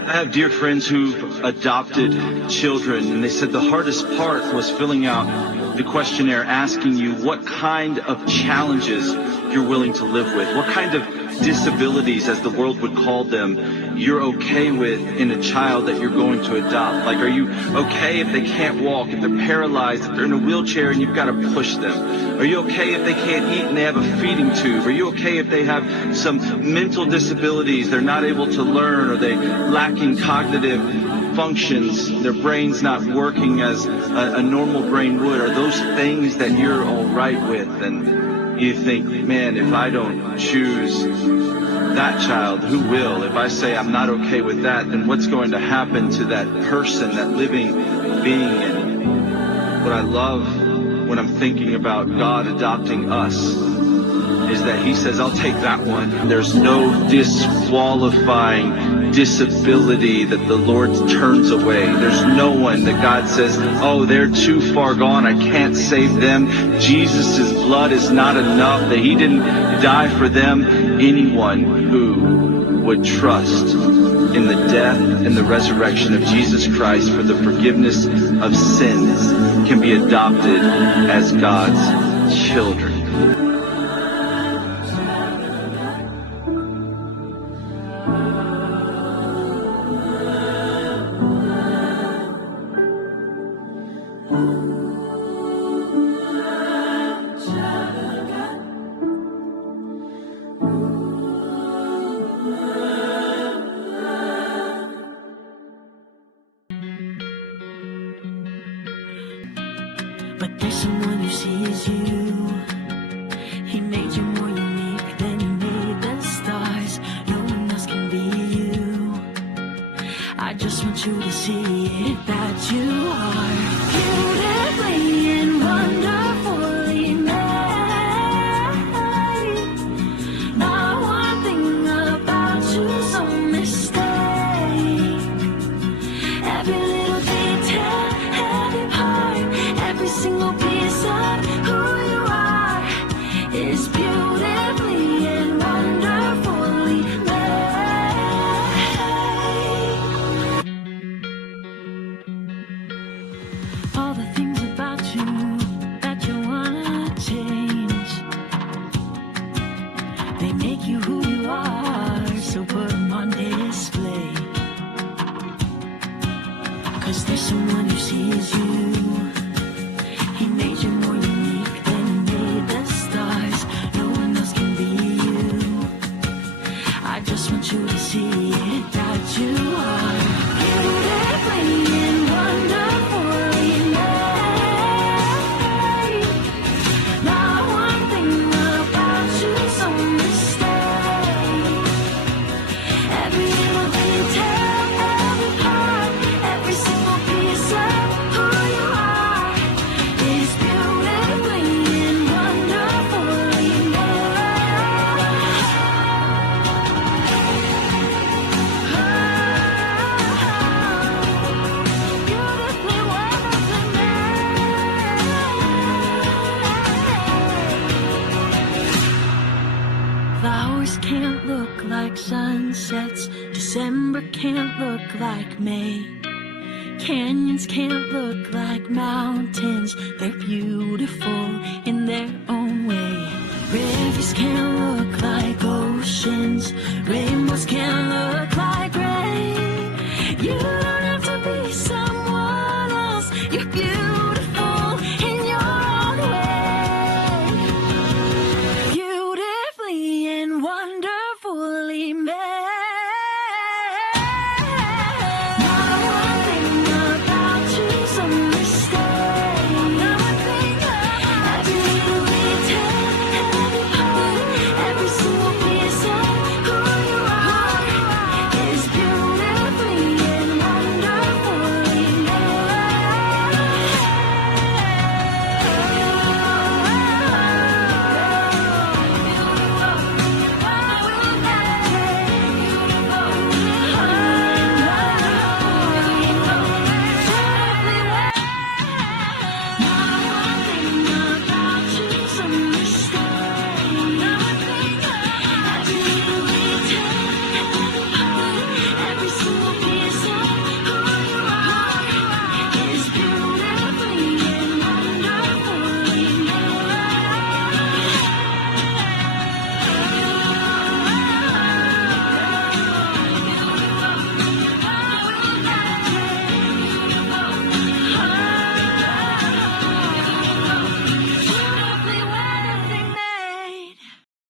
I have dear friends who've adopted children, and they said the hardest part was filling out the questionnaire asking you what kind of challenges you're willing to live with, what kind of disabilities, as the world would call them, you're okay with in a child that you're going to adopt. Like, are you okay if they can't walk, if they're paralyzed, if they're in a wheelchair and you've got to push them? Are you okay if they can't eat and they have a feeding tube? Are you okay if they have some mental disabilities, they're not able to learn, or they lacking cognitive functions, their brain's not working as a normal brain would? Are those things that you're all right with? And you think, man, if I don't choose that child, who will? If I say I'm not okay with that, then what's going to happen to that person, that living being? And what I love when I'm thinking about God adopting us is that he says, I'll take that one. There's no disqualifying disability that the Lord turns away. There's no one that God says, oh, they're too far gone, I can't save them. Jesus' blood is not enough, that he didn't die for them. Anyone who would trust in the death and the resurrection of Jesus Christ for the forgiveness of sins can be adopted as God's children. But there's someone who sees you. He made you more unique than he made the stars. No one else can be you. I just want you to see it, that you are beautifully and wonderfully made. Not one thing about you's a mistake. Every little detail, every part, every single piece of who you are is beautifully and wonderfully made. All the things about you that you wanna change, they make you who you are, so put them on display. 'Cause there's someone who sees you. He made you more unique than he made the stars. No one else can be you. I just want you to see it, that you are beautifully and wonderfully made. Not one thing about you's a mistake. Every little detail, every part, every single piece of who you are is beautifully and wonderfully made. Beautifully, wonderfully made. Flowers can't look like sunsets. December can't look like May. Canyons can't look like mountains. They're beautiful in their own way. Rivers can't look like oceans. Rainbows can't look like rain. You don't have to be someone else. You're beautiful.